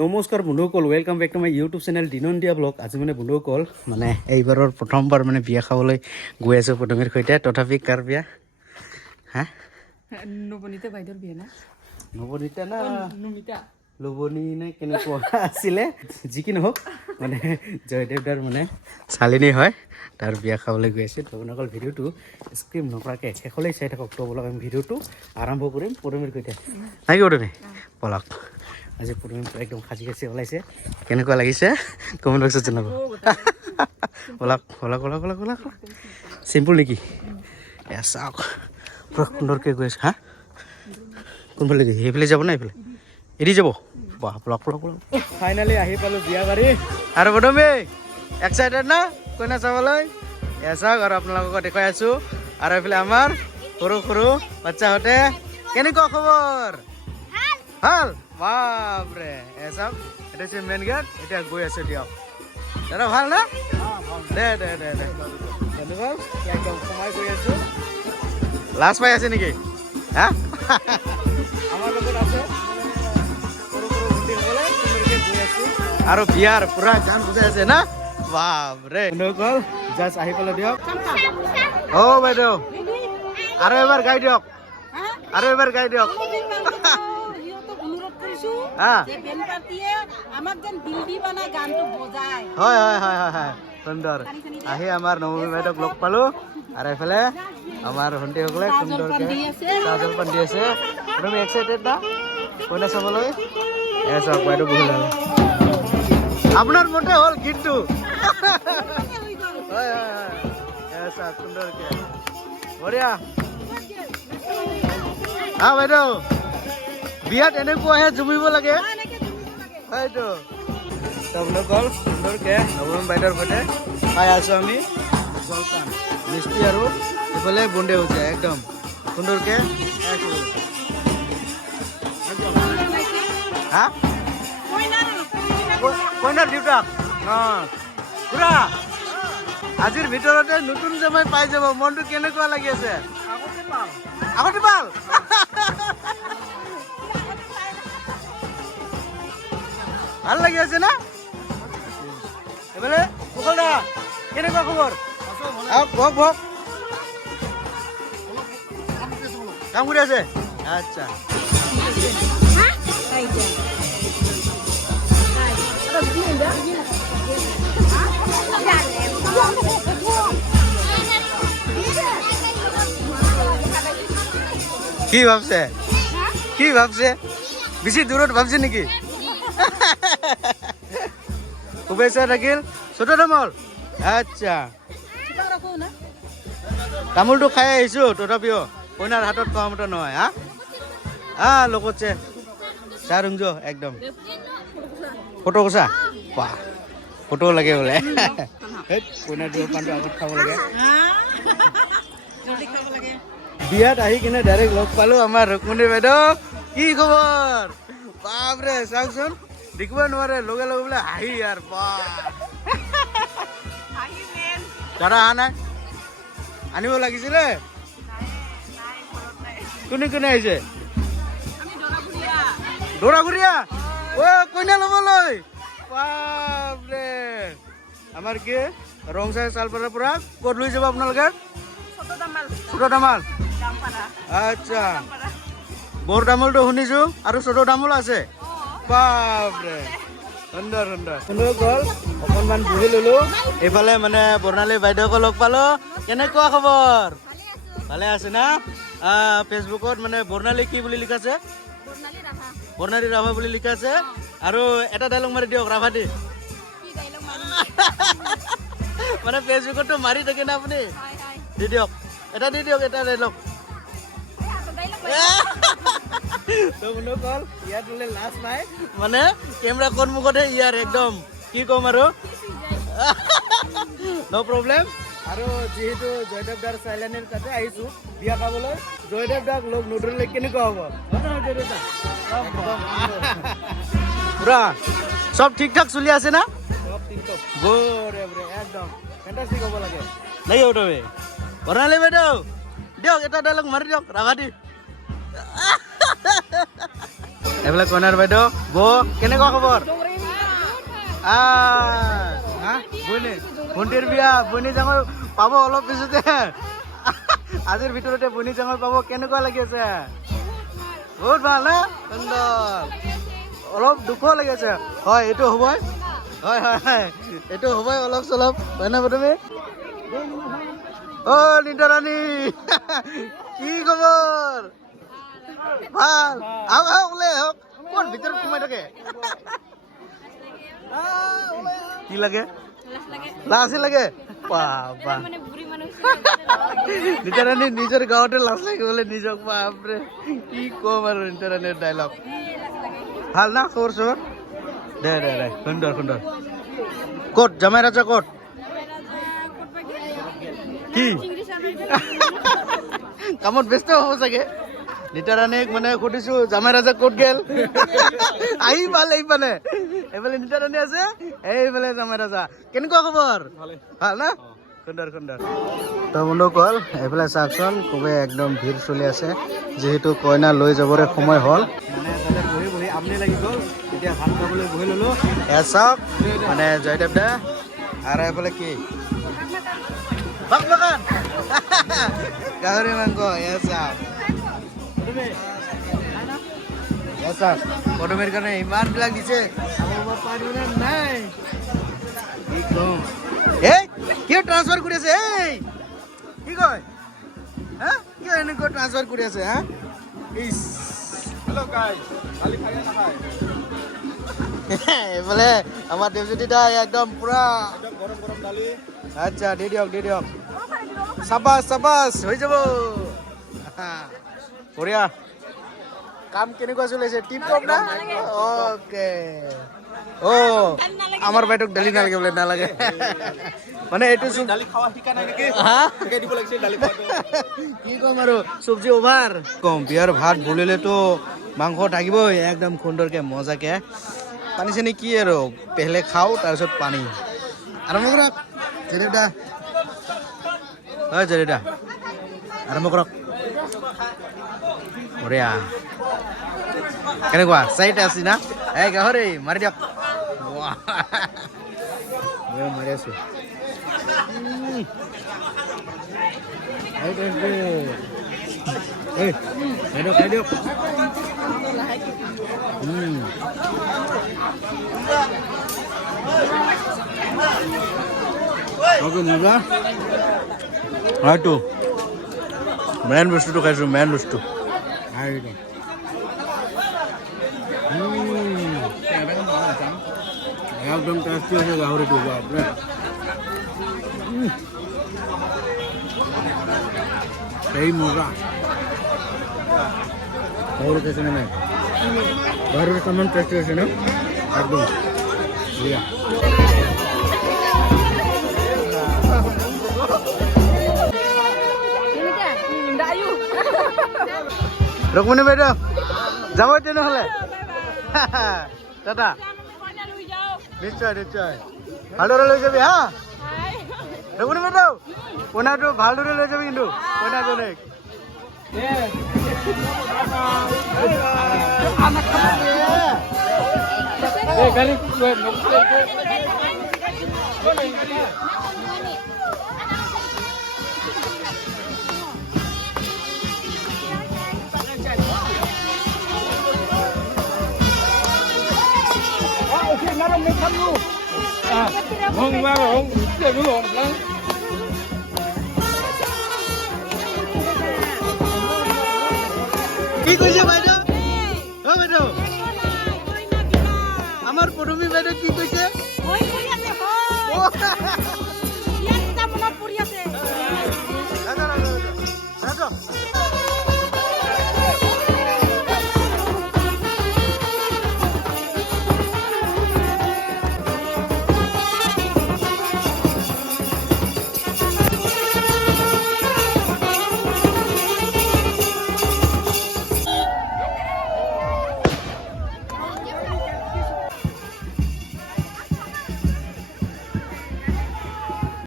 নমস্কাৰ বন্ধুসকল, welcome back to my YouTube channel দিনন্দিয়া ব্লগ। আজি মানে বন্ধুসকল মানে এইবাৰৰ প্ৰথমবাৰ মানে বিয়া খাবলৈ গৈ আছোঁ পদমীৰ সৈতে। তথাপি কাৰ বিয়া? হা, নবনীতা বাইদেউৰ বিয়া না? নৱনীতা না নমিতা লুবনী নে কেনেকুৱা আছিলে, যি কি নহওক মানে জয়দেৱ দাৰ মানে চালিনী হয়, তাৰ বিয়া খাবলৈ গৈ আছোঁ। বন্ধুসকল ভিডিঅ'টো স্ক্ৰীপ নকৰাকৈ শেষলৈ চাই থাকক। তো বলক আমি ভিডিঅ'টো আৰম্ভ কৰিম পদমীৰ সৈতে। নাই কি পদমী বলক। আজি পদমী একদম সাজি কাচি ওলাইছে, কেনেকুৱা লাগিছে কমেণ্ট বক্সত জনাব। বলক বলক বলক বলক বলক। চিম্পুল নেকি? এয়া চাওক পুৰা সুন্দৰকৈ গৈ আছে। হা, কোনফালে দেখি সেইফালে যাব না এইফালে এৰি যাব? বাহ, বলক বলক বলক। ফাইনেলি আহি পালোঁ বিয়া বাৰী। আৰু পদমী এক্সাইটেড না কইনা চাবলৈ? এয়া চাওক, আৰু আপোনালোকক দেখুৱাই আছোঁ। আৰু এইফালে আমাৰ সৰু সৰু বাচ্চাহঁতে। কেনেকুৱা খবৰ? ভাল? বাপৰে, এয়া চাওক, এটা হৈছে মেইন গেট। এতিয়া গৈ আছোঁ দিয়ক। দাদা ভাল না? দে দে দে দে ধন্যবাদ। একদম সোমাই গৈ আছোঁ। লাজ পাই আছে নেকি? হা, আমাৰ লগত আছে সৰু সৰু ভণ্টিসকলে। সুন্দৰকৈ গৈ আছোঁ আৰু বিয়াৰ পুৰা গান বজাই আছে না। বাপৰে বন্ধুসকল, জাষ্ট আহি পালোঁ দিয়ক। অ' বাইদেউ আৰু এবাৰ গাই দিয়ক, আৰু এবাৰ গাই দিয়ক। হয় হয় হয় হয় হয়, সুন্দৰ। আহি আমাৰ নৱমী বাইদেউক লগ পালোঁ। আৰু এইফালে আমাৰ ভণ্টিসকলে সুন্দৰকৈ চাহ জলপান দি আছে। তুমি এক্সাইটেড না কইনা চাবলৈ? এ চাওক বাইদেউ বহুত ভাল। আপোনাৰ মতে হ'ল গীতটো। হয় হয় হয়, এ চাওক সুন্দৰকৈ বঢ়িয়া। হা বাইদেউ, বিয়াত এনেকুৱাহে জুমিব লাগে। হয়তো আপোনালোকৰ সুন্দৰকৈ নৱমী বাইদেউৰ সৈতে খাই আছোঁ আমি জলপান, মিষ্টি আৰু এইফালে বুন্দে হৈছে। একদম সুন্দৰকৈ খাই আছোঁ। হা, কইনাৰ দেউতাক খুৰা আজিৰ ভিতৰতে নতুন জামাই পাই যাব। মনটো কেনেকুৱা লাগি আছে? আগতে পাল ভাল লাগি আছে না? এইফালে কুশল দা কেনেকুৱা খবৰ? ভক ভক কাম কৰি আছে। আচ্ছা, কি ভাবছে? কি ভাবছে? বেছি দূৰত ভাবছে নেকি? শুভেচ্ছা থাকিল ছোট তামোল। আচ্ছা, তামোলটো খাই আহিছোঁ, তথাপিও কইনাৰ হাতত খোৱা মতে নহয়। হা লগতে চাহ ৰংজ একদম ফটো কচা। বাহ, ফটো লাগে বোলে। কইনাৰ জলপানটো আগত খাব লাগে। বিয়াত আহি কিনে ডাইৰেক্ট লগ পালোঁ আমাৰ ৰুক্মণী বাইদেউ। কি খবৰ? বাপৰে চাওকচোন, দেখিব নোৱাৰে লগে লগে বোলে হাঁহি। আৰু বাহ, দাদা অহা নাই? আনিব লাগিছিলে। কোনে কোনে আহিছে? দৌৰাঘুৰীয়া কইনা ল'বলৈ। বাপৰে, আমাৰ কি ৰংচাই চালপাৰাৰ পৰা ক'ত লৈ যাব আপোনালোকে? ছোট তামোল। আচ্ছা, বৰ তামোলটো শুনিছোঁ আৰু ছোট তামোল আছে। বাপৰে, সুন্দৰ সুন্দৰ। সুন্দৰ গ'ল, অকণমান বহি ল'লোঁ। এইফালে মানে বৰ্ণালী বাইদেউকো লগ পালোঁ। কেনেকুৱা খবৰ? ভালে আছে না? ফেচবুকত মানে বৰ্ণালী কি বুলি লিখা আছে? বৰ্ণালী ৰাভা বুলি লিখা আছে। আৰু এটা ডাইলগ মাৰি দিয়ক ৰাভা দি। মানে ফেচবুকতো মাৰি থাকে না আপুনি, দি দিয়ক এটা, দি দিয়ক এটা ডাইলগ। বন্ধুসকল ইয়াত বোলে লাজ নাই, মানে কেমেৰা সন্মুখতে ইয়াৰ একদম কি ক'ম আৰু ন' প্ৰব্লেম। আৰু যিহেতু জয়দেৱ দাৰ চাইলেণ্ডৰ তাতে আহিছোঁ বিয়া খাবলৈ, জয়দেৱ দাক লগ নধৰিলে কেনেকুৱা হ'ব? পুৰা চব ঠিক ঠাক চলি আছে না? সব টিকটক বৰে বৰে একদম ফেণ্টাষ্টিক হ'ব লাগে। নাই তুমি বৰ্ণালী বাইদেউ দিয়ক এটা ডাইলগ মাৰি দিয়ক ৰাভা দি। এইফালে কইনাৰ বাইদেউ বৌ কেনেকুৱা খবৰ ভণ্টিৰ বিয়া বনি ডাঙৰ পাব অলপ পিছতে আজিৰ ভিতৰতে বনি ডাঙৰ পাব কেনেকুৱা লাগি আছে বহুত ভাল না সুন্দৰ অলপ দুখ লাগি আছে হয় এইটো হ'বই হয় হয় হয় এইটো হ'বই অলপ চলপ হয় না তুমি অ' নিতা ৰাণী কি খবৰ ভাল আহক আহক ওলাই আহক ক'ত ভিতৰত সোমাই থাকে কি লাগে লাজ লাগে বাবা নিতা ৰাণী নিজৰ গাঁৱতে লাজ লাগে বোলে নিজক বাপৰে কি কম আৰু নিতা ৰাণীৰ ডাইলগ ভাল না খবৰ চবৰ দে দে দে সুন্দৰ সুন্দৰ ক'ত জামাই ৰাজা ক'ত কি কামত ব্যস্ত হ'ব চাগে নিতা ৰাণীক মানে সুধিছো জামাই ৰাজা ক'ত গেল আহি ভাল এইফালে এইফালে নিতা ৰাণী আছে এইফালে জামাই ৰাজা কেনেকুৱা খবৰ ভাল না সুন্দৰ সুন্দৰ তো বন্ধুসকল এইফালে চাওকচোন খুবেই একদম ভিৰ চলি আছে যিহেতু কইনা লৈ যাবৰে সময় হ'ল মানে বহি বহি আমনি লাগি গ'ল এতিয়া ভাত খাবলৈ বহি ল'লো এয়া চাওক মানে জয়দেৱ দা আৰু এইফালে কি বাগান গাহৰি মাংস এয়া চাওক পদুমীৰ কাৰণে ইমানবিলাক দিছে নাই কি কম এই কিয় ট্ৰান্সফাৰ কৰি আছে এই কি কয় হা কিয় এনেকুৱা ট্ৰান্সফাৰ কৰি আছে হা ইছ হেল্ল' গাইজ কালি খাই নাখায় এইফালে আমাৰ দেৱজ্যোতি দা একদম পুৰা গৰম গৰম দালি আচ্ছা দি দিয়ক চাবাছ চাবাছ হৈ যাব বঢ়িয়া কাম কেনেকুৱা চলিছে টিপ টপ না অ'কে অ' আমাৰ বাইদেউক দালি নালাগে বোলে নালাগে মানে এইটো দালি খাৱা শিকা নাই নেকি শিকাই দিব লাগিছিল দালি খোৱাটো কি ক'ম আৰু চব্জি অভাৰ কম বিয়াৰ ভাত বুলিলেতো মাংস থাকিবই একদম সুন্দৰকৈ মজাকৈ পানী চানী কি আৰু পেহলে খাওঁ তাৰপিছত পানী আৰম্ভ কৰক জেৰিদা হয় জেৰিদা আৰম্ভ কৰক বঢ়িয়া কেনেকুৱা চাৰিটা আছে না এই গাহৰি মাৰি দিয়ক মাৰি আছো খাই দিয়ক মজা হয়তো মেইন বস্তুটো খাইছো মেইন বস্তু একদম টেষ্টি আছে গাহৰিটো বাপৰে সেই মজা গাহৰি খাইছে নে নাই গাহৰিটো কিমান টেষ্টি আছে ন একদম দিয়া ৰুক্মণী বাইদেউ যাব তেনেহ'লে দাদা নিশ্চয় নিশ্চয় ভালদৰে লৈ যাবি হা ৰুক্মণী বাইদেউ কইনাটো ভালদৰে লৈ যাবি কিন্তু কইনাজনীক কি কৈছে বাইদেউ অ বাইদেউ আমাৰ পদুমী বাইদেউ কি কৈছে